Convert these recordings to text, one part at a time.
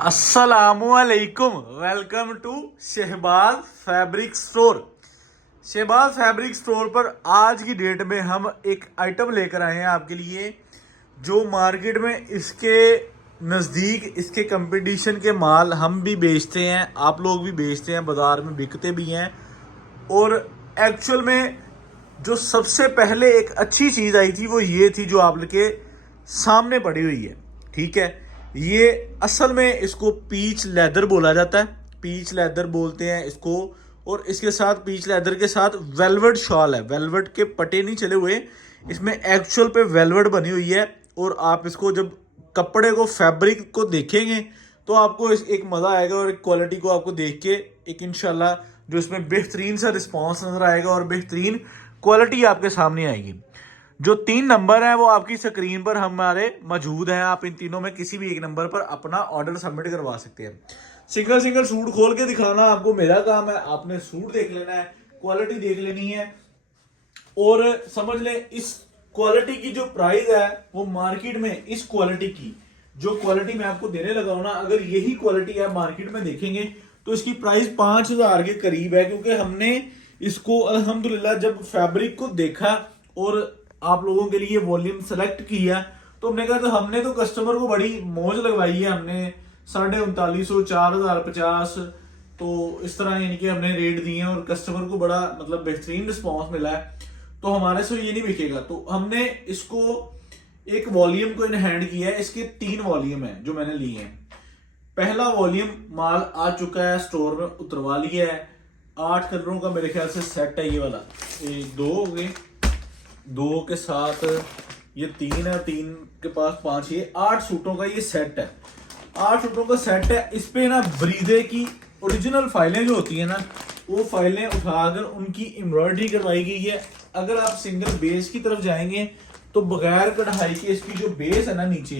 अस्सलामुअलैकुम। Welcome to Shahbaz fabric Store. Shahbaz fabric Store पर आज की डेट में हम एक आइटम लेकर आए हैं आपके लिए, जो मार्केट में इसके नज़दीक इसके कंपटीशन के माल हम भी बेचते हैं, आप लोग भी बेचते हैं, बाज़ार में बिकते भी हैं। और एक्चुअल में जो सबसे पहले एक अच्छी चीज़ आई थी वो ये थी जो आप के सामने पड़ी हुई है। ठीक है, ये असल में इसको पीच लेदर बोला जाता है, पीच लेदर बोलते हैं इसको। और इसके साथ पीच लेदर के साथ वेलवेट शॉल है, वेलवेट के पट्टे नहीं चले हुए, इसमें एक्चुअल पे वेलवेट बनी हुई है। और आप इसको जब कपड़े को फैब्रिक को देखेंगे तो आपको एक मज़ा आएगा और एक क्वालिटी को आपको देख के एक इंशाल्लाह जो इसमें बेहतरीन सा रिस्पांस नज़र आएगा और बेहतरीन क्वालिटी आपके सामने आएगी। जो 3 नंबर हैं वो आपकी स्क्रीन पर हमारे मौजूद हैं, आप इन तीनों में किसी भी एक नंबर पर अपना ऑर्डर सबमिट करवा सकते हैं। सिंगल सिंगल सूट खोल के दिखाना आपको मेरा काम है, आपने सूट देख लेना है, क्वालिटी देख लेनी है और समझ लें इस क्वालिटी की जो प्राइस है वो मार्केट में इस क्वालिटी की जो क्वालिटी मैं आपको देने लगा हूं ना, अगर यही क्वालिटी है मार्केट में देखेंगे तो इसकी प्राइस 5,000 के करीब है। क्योंकि हमने इसको अल्हम्दुलिल्लाह जब फैब्रिक को देखा और आप लोगों के लिए वॉल्यूम सेलेक्ट किया तो हमने कहा, तो हमने तो कस्टमर को बड़ी मौज लगवाई है। हमने 3950, 4050 तो इस तरह यानी कि हमने रेट दिए हैं और कस्टमर को बड़ा मतलब बेहतरीन रिस्पांस मिला है। तो हमारे से ये नहीं बिकेगा, तो हमने इसको एक वॉल्यूम को इन हैंड किया है। इसके 3 वॉल्यूम है जो मैंने लिए हैं। पहला वॉल्यूम माल आ चुका है, स्टोर में उतरवा लिया है। 8 कलरों का मेरे ख्याल से सेट है ये वाला, 2 हो गए, 2 के साथ ये 3 है, 3 के पास 5, ये 8 सूटों का ये सेट है। 8 सूटों का सेट है। इस पे ना ब्रीदे की ओरिजिनल फाइलें जो होती है ना, वो फाइलें उठाकर उनकी एम्ब्रॉयडरी करवाई गई है। अगर आप सिंगल बेस की तरफ जाएंगे तो बगैर कढ़ाई के इसकी जो बेस है ना नीचे,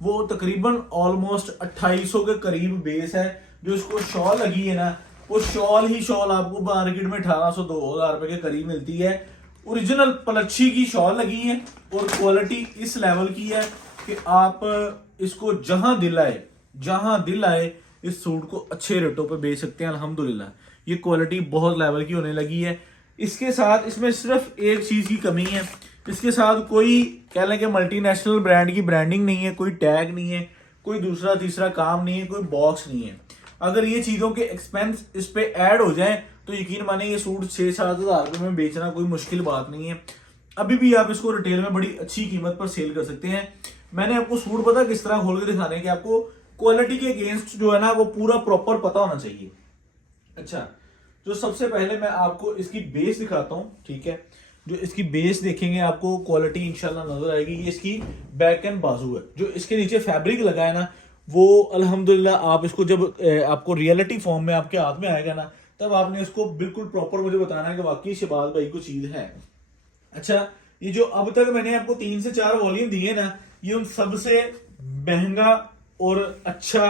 वो तकरीबन ऑलमोस्ट 2800 के करीब बेस है। जो इसको शॉल लगी है ना, वो शॉल ही शॉल आपको मार्केट में 1800-2000 रुपए के करीब मिलती है। ओरिजिनल पलच्छी की शॉल लगी है और क्वालिटी इस लेवल की है कि आप इसको जहां दिल आए इस सूट को अच्छे रेटों पे बेच सकते हैं। अल्हम्दुलिल्लाह ये क्वालिटी बहुत लेवल की होने लगी है। इसके साथ इसमें सिर्फ एक चीज की कमी है, इसके साथ कोई कह लें कि मल्टीनेशनल ब्रांड की ब्रांडिंग नहीं है, कोई टैग नहीं है, कोई दूसरा तीसरा काम नहीं है, कोई बॉक्स नहीं है। अगर ये चीजों के एक्सपेंस इस पे ऐड हो जाए तो यकीन माने ये सूट 6-7 हज़ार रुपए में बेचना कोई मुश्किल बात नहीं है। अभी भी आप इसको रिटेल में बड़ी अच्छी कीमत पर सेल कर सकते हैं। मैंने आपको सूट पता किस तरह खोल के दिखाने कि आपको क्वालिटी के अगेंस्ट जो है ना वो पूरा प्रॉपर पता होना चाहिए। अच्छा, जो सबसे पहले मैं आपको इसकी बेस दिखाता हूँ। ठीक है, जो इसकी बेस देखेंगे आपको क्वालिटी इंशाल्लाह नजर आएगी। ये इसकी बैक एंड बाजू है। जो इसके नीचे फैब्रिक लगा है ना, वो अल्हम्दुलिल्लाह आप इसको जब आपको रियलिटी फॉर्म में आपके हाथ में आएगा ना, तब आपने इसको बिल्कुल प्रॉपर मुझे बताना है कि वाकई शहबाज भाई को चीज है। अच्छा, ये जो अब तक मैंने आपको 3 से 4 वॉल्यूम दिए ना, ये उन सबसे महंगा और अच्छा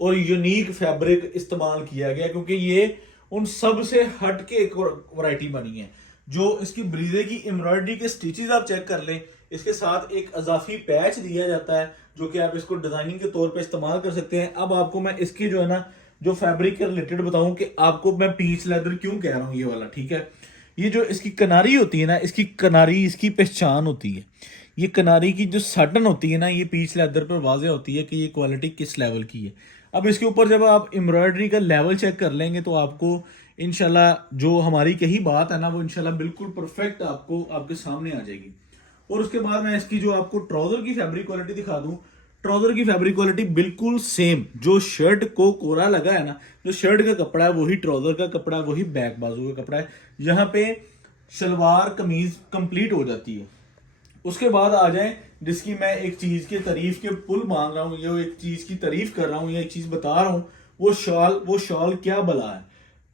और यूनिक फैब्रिक इस्तेमाल किया गया, क्योंकि ये उन सब से हट के एक वैरायटी बनी है। जो इसकी ब्रीदे की एम्ब्रॉयडरी के स्टिचेस आप चेक कर लें, इसके साथ एक अजाफी पैच दिया जाता है जो कि आप इसको डिजाइनिंग के तौर पे इस्तेमाल कर सकते हैं। अब आपको मैं इसकी जो है ना जो फैब्रिक के रिलेटेड बताऊं कि आपको मैं पीच लेदर क्यों कह रहा हूं ये वाला। ठीक है, ये जो इसकी किनारी होती है ना, इसकी किनारी इसकी पहचान होती है। ये किनारी की जो सटन होती है ना, ये पीच लेदर पर वाज़ेह होती है कि ये क्वालिटी किस लेवल की है। अब इसके ऊपर जब आप एम्ब्रॉयडरी का लेवल चेक कर लेंगे तो आपको इंशाल्लाह जो हमारी कही बात है ना, वो इंशाल्लाह बिल्कुल परफेक्ट आपको आपके सामने आ जाएगी। और उसके बाद मैं इसकी जो आपको ट्राउजर की फैब्रिक क्वालिटी दिखा दूं। ट्राउजर की फैब्रिक क्वालिटी बिल्कुल सेम, जो शर्ट को कोरा लगा है ना, जो शर्ट का कपड़ा है वही ट्राउजर का कपड़ा है, वही बैक बाजू का कपड़ा है। यहाँ पे शलवार कमीज कंप्लीट हो जाती है। उसके बाद आ जाए जिसकी मैं एक चीज के तारीफ के पुल मांग रहा हूँ, ये एक चीज की तारीफ कर रहा हूँ, या एक चीज बता रहा हूँ, वो शॉल क्या बला है।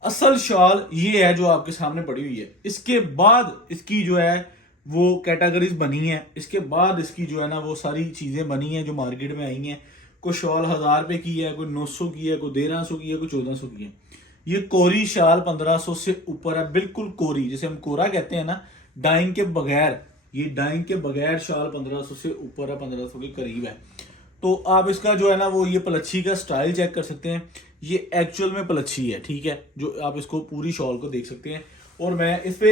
असल शॉल ये है जो आपके सामने पड़ी हुई है। इसके बाद इसकी जो है वो कैटेगरीज बनी है। इसके बाद इसकी जो है ना वो सारी चीजें बनी हैं जो मार्केट में आई हैं। कोई शॉल 1000 रुपए की है, कोई 900 की है, कोई 1300 की है, कोई 1400 की है। ये कोरी शाल 1500 से ऊपर है, बिल्कुल कोरी, जैसे हम कोरा कहते हैं ना, डाइंग के बगैर। ये डाइंग के बगैर शाल 1500 से ऊपर है, 1500 के करीब है। तो आप इसका जो है ना वो ये पलच्छी का स्टाइल चेक कर सकते हैं। ये एक्चुअल में पलच्छी है, ठीक है, जो आप इसको पूरी शॉल को देख सकते हैं। और मैं इस पे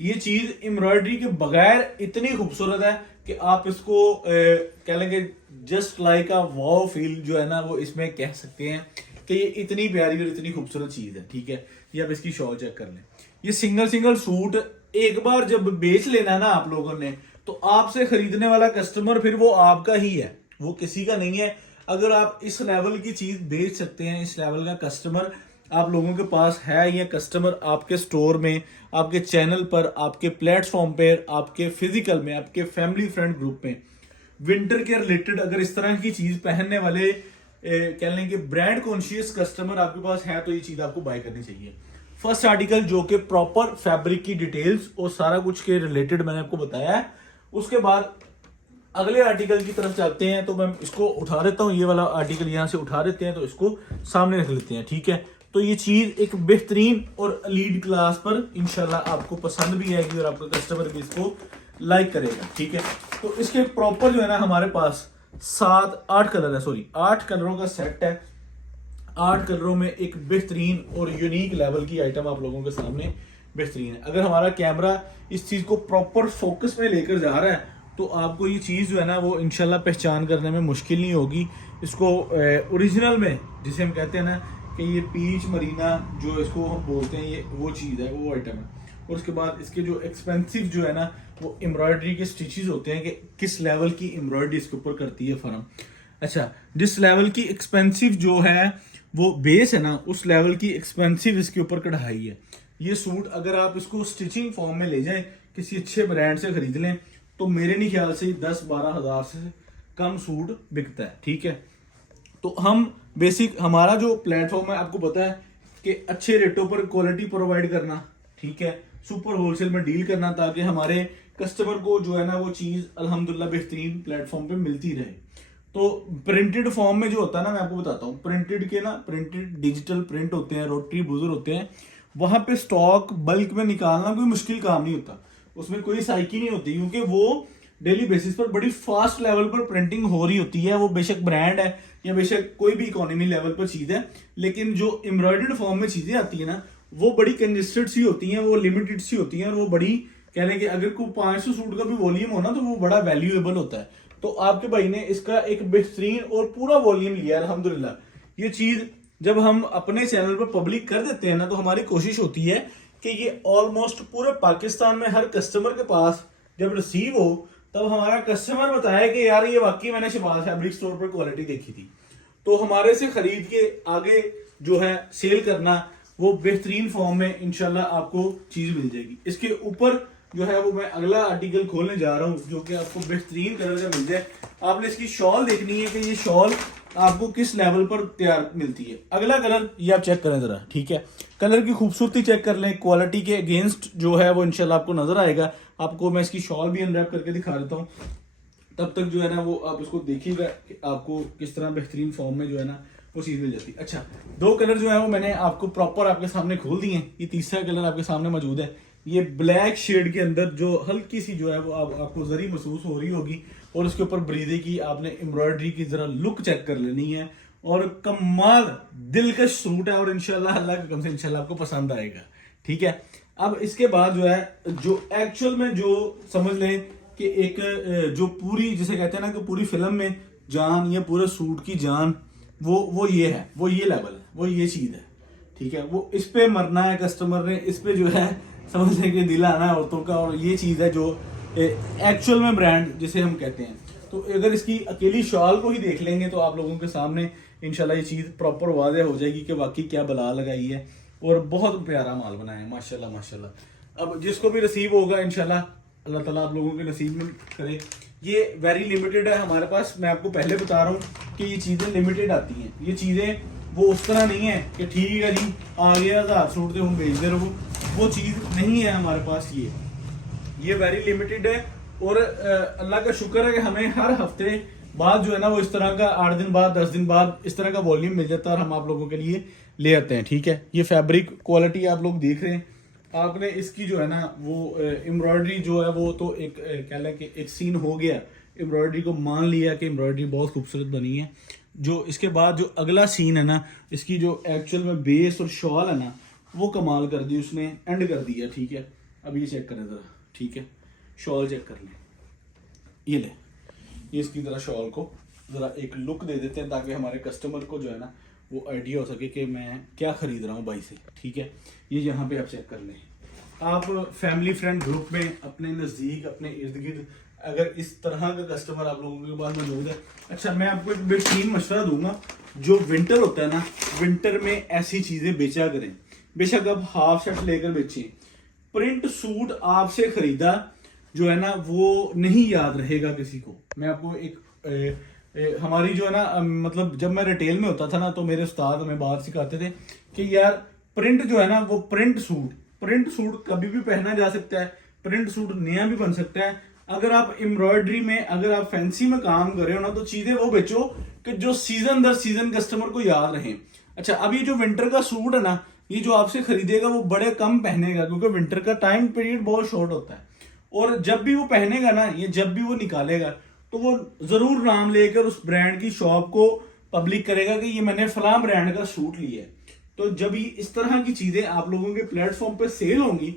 ये चीज एम्ब्रॉयडरी के बगैर इतनी खूबसूरत है कि आप इसको कह लेंगे जस्ट लाइक अ वाव फील जो है ना वो इसमें कह सकते हैं कि ये इतनी प्यारी और इतनी खूबसूरत चीज है, ठीक है। ये आप इसकी शॉल चेक कर लें। ये सिंगल सिंगल सूट एक बार जब बेच लेना है ना आप लोगों ने, तो आपसे खरीदने वाला कस्टमर फिर वो आपका ही है, वो किसी का नहीं है। अगर आप इस लेवल की चीज बेच सकते हैं, इस लेवल का कस्टमर आप लोगों के पास है, या कस्टमर आपके स्टोर में, आपके चैनल पर, आपके प्लेटफॉर्म पर, आपके फिजिकल में, आपके फैमिली फ्रेंड ग्रुप में विंटर के रिलेटेड अगर इस तरह की चीज पहनने वाले कह लें कि ब्रांड कॉन्शियस कस्टमर आपके पास है, तो ये चीज आपको बाय करनी चाहिए। फर्स्ट आर्टिकल जो कि प्रॉपर फैब्रिक की डिटेल्स और सारा कुछ के रिलेटेड मैंने आपको बताया है। उसके बाद अगले आर्टिकल की तरफ चलते हैं, तो मैं इसको उठा देता हूँ, ये वाला आर्टिकल यहाँ से उठा देते हैं, तो इसको सामने रख लेते हैं, ठीक है। तो ये चीज एक बेहतरीन और लीड क्लास पर इंशाल्लाह आपको पसंद भी आएगी और आपका कस्टमर भी इसको लाइक करेगा, ठीक है। तो इसके प्रॉपर जो है ना हमारे पास 8 कलर है, सॉरी 8 कलरों का सेट है। 8 कलरों में एक बेहतरीन और यूनिक लेवल की आइटम आप लोगों के सामने बेहतरीन है। अगर हमारा कैमरा इस चीज को प्रॉपर फोकस में लेकर जा रहा है तो आपको ये चीज जो है ना वो इंशाल्लाह पहचान करने में मुश्किल नहीं होगी। इसको ओरिजिनल में जिसे हम कहते हैं ना कि ये पीच मरीना जो इसको हम बोलते हैं, ये वो चीज है, वो आइटम है। और उसके बाद इसके जो एक्सपेंसिव जो है ना वो एम्ब्रॉयडरी के स्टिचेस होते हैं कि किस लेवल की एम्ब्रॉयडरी इसके ऊपर करती है फर्म। अच्छा, जिस लेवल की एक्सपेंसिव जो है वो बेस है ना, उस लेवल की एक्सपेंसिव इसके ऊपर कढ़ाई है। ये सूट अगर आप इसको स्टिचिंग फॉर्म में ले जाएं, किसी अच्छे ब्रांड से खरीद लें, तो मेरे नहीं ख्याल से 10-12 हजार से कम सूट बिकता है, ठीक है। तो हम बेसिक हमारा जो प्लेटफॉर्म है आपको पता है कि अच्छे रेटों पर क्वालिटी प्रोवाइड करना, ठीक है, सुपर होलसेल में डील करना, ताकि हमारे कस्टमर को जो है ना वो चीज अल्हम्दुलिल्लाह बेहतरीन प्लेटफॉर्म पे मिलती रहे। तो प्रिंटेड फॉर्म में जो होता है ना, मैं आपको बताता हूँ, प्रिंटेड के ना प्रिंटेड डिजिटल प्रिंट होते हैं, रोटरी बुजर होते हैं, वहां पे स्टॉक बल्क में निकालना कोई मुश्किल काम नहीं होता, उसमें कोई साइकी नहीं होती, क्योंकि वो डेली बेसिस पर बड़ी फास्ट लेवल पर प्रिंटिंग हो रही होती है। वो बेशक ब्रांड है या बेशक कोई भी इकोनॉमी लेवल पर चीज है, लेकिन जो एम्ब्रॉयडर्ड फॉर्म में चीजें आती है ना वो बड़ी कंजेस्टेड सी होती हैं, वो लिमिटेड सी होती हैं, और वो बड़ी कह रहे कि अगर कोई 500 सूट का भी वॉल्यूम हो ना तो वो बड़ा वैल्यूएबल होता है। तो आपके भाई ने इसका एक बेहतरीन और पूरा वॉल्यूम लिया है अल्हम्दुलिल्लाह। ये चीज जब हम अपने चैनल पर पब्लिक कर देते हैं ना, तो हमारी कोशिश होती है कि ये ऑलमोस्ट पूरे पाकिस्तान में हर कस्टमर के पास जब रिसीव हो, तब हमारा कस्टमर बताया कि यार ये वाकई मैंने शहबाज फैब्रिक स्टोर पर क्वालिटी देखी थी। तो हमारे से खरीद के आगे जो है सेल करना, वो बेहतरीन फॉर्म में इंशाल्लाह आपको चीज मिल जाएगी। इसके ऊपर जो है वो मैं अगला आर्टिकल खोलने जा रहा हूँ, जो कि आपको बेहतरीन कलर का मिल जाए। आपने इसकी शॉल देखनी है कि ये शॉल आपको किस लेवल पर तैयार मिलती है। अगला कलर ये आप चेक करें जरा, ठीक है, कलर की खूबसूरती चेक कर लें, क्वालिटी के अगेंस्ट जो है वो इंशाल्लाह आपको नजर आएगा। आपको मैं इसकी शॉल भी अनरैप करके दिखा देता हूँ, तब तक जो है ना वो आप इसको देखिएगा कि आपको किस तरह बेहतरीन फॉर्म में जो है ना वो चीज मिल जाती है। अच्छा, 2 कलर जो है वो मैंने आपको प्रॉपर आपके सामने खोल दिए हैं। ये तीसरा कलर आपके सामने मौजूद है, ये ब्लैक शेड के अंदर जो हल्की सी जो है वो आपको जरी महसूस हो रही होगी, और उसके ऊपर ब्रीदे की आपने एम्ब्रॉयडरी की जरा लुक चेक कर लेनी है। और कमाल दिलकश सूट है, और इंशाल्लाह अल्लाह के हुक्म से इंशाल्लाह आपको पसंद आएगा, ठीक है। अब इसके बाद जो है जो एक्चुअल में जो समझ लें कि एक जो पूरी जिसे कहते हैं ना कि पूरी फिल्म में जान या पूरे सूट की जान, वो ये है, वो ये लेवल है, वो ये चीज है, ठीक है। वो इस पे मरना है कस्टमर ने, इस पे जो है समझ लें कि दिल आना है औरतों का, और ये चीज है जो एक्चुअल में ब्रांड जिसे हम कहते हैं। तो अगर इसकी अकेली शॉल को ही देख लेंगे तो आप लोगों के सामने इंशाल्लाह ये चीज प्रॉपर वाज़ेह हो जाएगी कि वाकई क्या बला लगाई है, और बहुत प्यारा माल बनाया है माशाल्लाह माशाल्लाह। अब जिसको भी रिसीव होगा इंशाल्लाह अल्लाह ताला आप लोगों के नसीब में करे। ये वेरी लिमिटेड है हमारे पास, मैं आपको पहले बता रहा हूँ कि ये चीज़ें लिमिटेड आती हैं। ये चीज़ें वो उस तरह नहीं है कि ठीक है जी आ गया 1000 सूट तो हम भेज दे रहो, वो चीज़ नहीं है हमारे पास। ये वेरी लिमिटेड है, और अल्लाह का शुक्र है कि हमें हर हफ्ते बाद जो है ना वो इस तरह का 8 दिन बाद 10 दिन बाद इस तरह का वॉल्यूम मिल जाता है, और हम आप लोगों के लिए ले आते हैं, ठीक है। ये फैब्रिक क्वालिटी आप लोग देख रहे हैं, आपने इसकी जो है ना वो एम्ब्रॉयडरी जो है वो तो एक कह लें कि एक सीन हो गया एम्ब्रॉयडरी को मान लिया कि एम्ब्रॉयडरी बहुत खूबसूरत बनी है। जो इसके बाद जो अगला सीन है ना, इसकी जो एक्चुअल में बेस और शॉल है ना, वो कमाल कर दी उसने, एंड कर दिया। ठीक है, अब ये चेक करें ज़रा। ठीक है, शॉल चेक कर लें, ये ले, ये इसकी ज़रा शॉल को ज़रा एक लुक दे देते हैं ताकि हमारे कस्टमर को जो है ना वो आइडिया हो सके कि मैं क्या ख़रीद रहा हूँ भाई से। ठीक है, ये यहाँ पे आप चेक कर लें। आप फैमिली फ्रेंड ग्रुप में अपने नज़दीक, अपने इर्द गिर्द अगर इस तरह का कस्टमर आप लोगों के पास मौजूद है, अच्छा मैं आपको एक बेहतरीन मशवरा दूंगा, जो विंटर होता है ना, विंटर में ऐसी चीज़ें बेचा करें। बेशक आप हाफ शर्ट लेकर बेचें, प्रिंट सूट आपसे खरीदा जो है ना वो नहीं याद रहेगा किसी को। मैं आपको एक हमारी जो है ना मतलब जब मैं रिटेल में होता था ना, तो मेरे उस्ताद हमें बात सिखाते थे कि यार प्रिंट जो है ना वो प्रिंट सूट कभी भी पहना जा सकता है, प्रिंट सूट नया भी बन सकता है। अगर आप एम्ब्रॉयडरी में, अगर आप फैंसी में काम कर रहे हो ना, तो चीजें वो बेचो कि जो सीजन दर सीजन कस्टमर को याद रहे। अच्छा, अब ये जो विंटर का सूट है ना, ये जो आपसे खरीदेगा वो बड़े कम पहनेगा, क्योंकि विंटर का टाइम पीरियड बहुत शॉर्ट होता है। और जब भी वो पहनेगा ना, ये जब भी वो निकालेगा तो वो जरूर नाम लेकर उस ब्रांड की शॉप को पब्लिक करेगा कि ये मैंने फलां ब्रांड का सूट लिया है। तो जब ये इस तरह की चीजें आप लोगों के प्लेटफॉर्म पे सेल होंगी,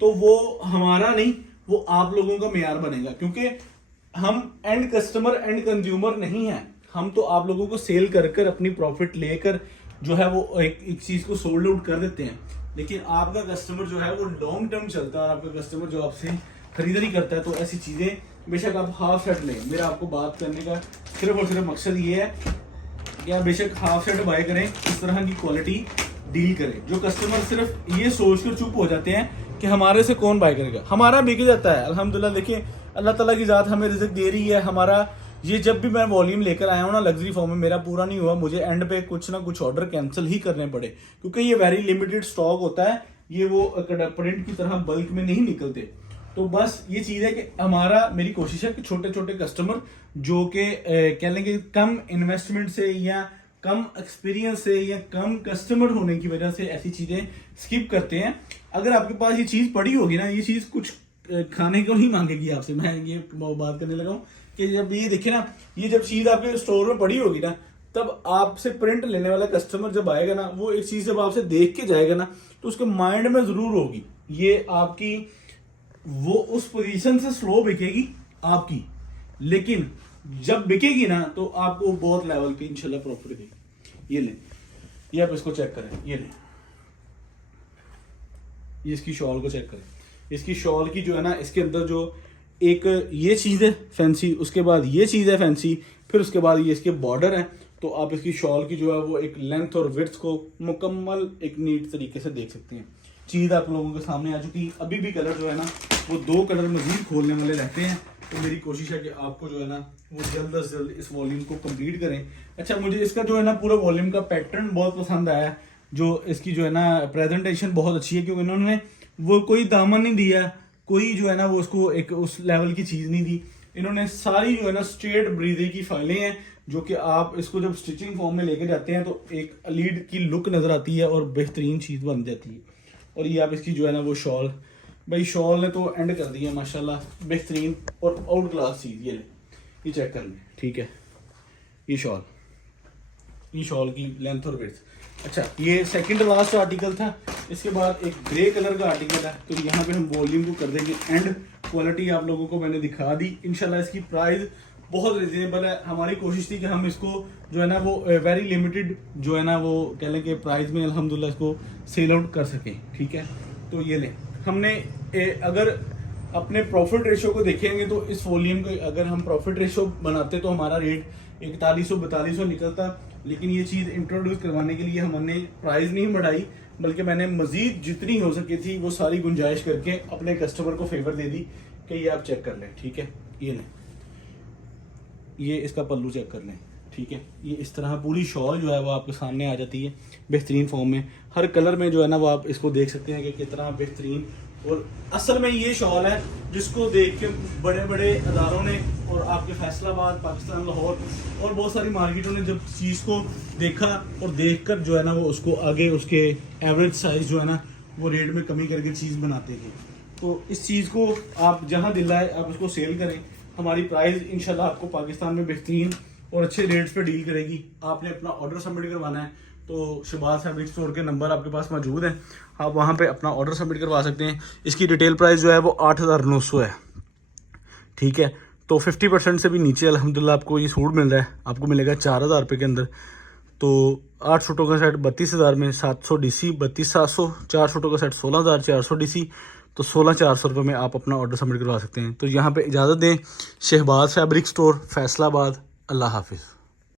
तो वो हमारा नहीं, वो आप लोगों का मेयार बनेगा, क्योंकि हम एंड कस्टमर, एंड कंज्यूमर नहीं है। हम तो आप लोगों को सेल कर कर अपनी प्रॉफिट लेकर जो है वो एक चीज को सोल्ड आउट कर देते हैं। लेकिन आपका कस्टमर जो है वो लॉन्ग टर्म चलता है, और आपका कस्टमर जो आपसे खरीदारी करता है, तो ऐसी चीजें बेशक आप हाफ शर्ट लें। मेरा आपको बात करने का सिर्फ और सिर्फ मकसद ये है कि आप बेशक हाफ शर्ट बाय करें, इस तरह की क्वालिटी डील करें। जो कस्टमर सिर्फ ये सोचकर चुप हो जाते हैं कि हमारे से कौन बाय करेगा, हमारा बिक जाता है अल्हम्दुलिल्लाह। देखिए अल्लाह ताला की जात हमें रिज़्क दे रही है। हमारा ये जब भी मैं वॉल्यूम लेकर आया हूँ ना लग्जरी फॉर्म में, मेरा पूरा नहीं हुआ, मुझे एंड पे कुछ ना कुछ ऑर्डर कैंसिल ही करने पड़े, क्योंकि ये वेरी लिमिटेड स्टॉक होता है, ये वो प्रिंट की तरह बल्क में नहीं निकलते। तो बस ये चीज़ है कि हमारा, मेरी कोशिश है कि छोटे छोटे कस्टमर जो कि कह लेंगे कम इन्वेस्टमेंट से या कम एक्सपीरियंस से या कम कस्टमर होने की वजह से ऐसी चीज़ें स्किप करते हैं। अगर आपके पास ये चीज़ पड़ी होगी ना, ये चीज़ कुछ खाने को नहीं मांगेगी आपसे। मैं ये बात करने लगा हूँ कि जब ये देखे ना, ये जब चीज़ आपके स्टोर में पड़ी होगी ना, तब आपसे प्रिंट लेने वाला कस्टमर जब आएगा ना, वो एक चीज़ जब आपसे देख के जाएगा ना, तो उसके माइंड में ज़रूर होगी ये आपकी, वो उस पोजीशन से स्लो बिकेगी आपकी, लेकिन जब बिकेगी ना तो आपको बहुत लेवल पे इंशाल्लाह प्रॉफिट देगी। ये ले, ये आप इसको चेक करें, ये ले, ये इसकी शॉल को चेक करें। इसकी शॉल की जो है ना, इसके अंदर जो एक ये चीज़ है फैंसी, उसके बाद ये चीज़ है फैंसी, फिर उसके बाद ये इसके बॉर्डर है। तो आप इसकी शॉल की जो है वो एक लेंथ और विड्थ को मुकम्मल एक नीट तरीके से देख सकते हैं। चीज़ आप लोगों के सामने आ चुकी। अभी भी कलर जो है ना वो 2 कलर मजीद खोलने वाले रहते हैं, तो मेरी कोशिश है कि आपको जो है ना वो जल्द अज जल्द इस वॉल्यूम को कंप्लीट करें। अच्छा, मुझे इसका जो है ना पूरा वॉल्यूम का पैटर्न बहुत पसंद आया, जो इसकी जो है ना प्रेजेंटेशन बहुत अच्छी है, क्योंकि इन्होंने वो कोई दामन नहीं दिया, कोई जो है ना वो उसको एक उस लेवल की चीज़ नहीं दी। इन्होंने सारी जो है ना स्ट्रेट ब्रीदे की फाइलें हैं, जो कि आप इसको जब स्टिचिंग फॉर्म में लेके जाते हैं तो एक लीड की लुक नज़र आती है और बेहतरीन चीज़ बन जाती है। और ये आप इसकी जो है ना वो शॉल, भाई शॉल ने तो एंड कर दिया माशाल्लाह, बेहतरीन और आउट क्लास चीज़। ये ले, ये चेक कर लें, ठीक है, ये शॉल की लेंथ और विड्थ। अच्छा, ये सेकंड लास्ट आर्टिकल था। इसके बाद एक ग्रे कलर का आर्टिकल है, तो यहाँ पे हम वॉल्यूम को कर देंगे एंड। क्वालिटी आप लोगों को मैंने दिखा दी। इंशाल्लाह इसकी प्राइस बहुत रिजनेबल है। हमारी कोशिश थी कि हम इसको जो है ना वो वेरी लिमिटेड जो है ना वो कह लें कि प्राइस में अल्हम्दुलिल्लाह इसको सेल आउट कर सकें। ठीक है, तो ये लें, हमने अगर अपने प्रॉफिट रेशो को देखेंगे तो इस वॉल्यूम को अगर हम प्रॉफिट रेशो बनाते तो हमारा रेट 4100-4200 निकलता। लेकिन ये चीज़ इंट्रोड्यूस करवाने के लिए हमने प्राइस नहीं बढ़ाई, बल्कि मैंने मजीद जितनी हो सकी थी वो सारी गुंजाइश करके अपने कस्टमर को फेवर दे दी कि ये आप चेक कर लें। ठीक है, ये लें, ये इसका पल्लू चेक कर लें। ठीक है, ये इस तरह पूरी शॉल जो है वो आपके सामने आ जाती है बेहतरीन फॉर्म में। हर कलर में जो है ना वो आप इसको देख सकते हैं कि कितना बेहतरीन। और असल में ये शॉल है जिसको देख के बड़े बड़े अदारों ने और आपके फैसलाबाद, पाकिस्तान, लाहौर और बहुत सारी मार्केटों ने जब चीज़ को देखा और देखकर जो है ना वो उसको आगे उसके एवरेज साइज जो है ना वो रेट में कमी करके चीज़ बनाते थे। तो इस चीज़ को आप जहाँ दिल आए आप उसको सेल करें। हमारी प्राइस इंशाल्लाह आपको पाकिस्तान में बेहतरीन और अच्छे रेट्स पे डील करेगी। आपने अपना ऑर्डर सबमिट करवाना है तो शहबाज फैब्रिक स्टोर के नंबर आपके पास मौजूद हैं, आप वहाँ पे अपना ऑर्डर सबमिट करवा सकते हैं। इसकी रिटेल प्राइस जो है वो 8,900 है, ठीक है। तो 50% से भी नीचे अल्हम्दुलिल्लाह आपको ये सूट मिल रहा है, आपको मिलेगा 4,000 रुपये के अंदर। तो 8 सूटों का सेट 32,000 में 700 DC, 32,700, 4 सूटों का सेट 16,400 DC, तो 16,400 रुपये में आप अपना ऑर्डर सबमिट करवा सकते हैं। तो यहाँ पे इजाज़त दें। Shahbaz fabric store, Faisalabad. अल्लाह हाफिज़।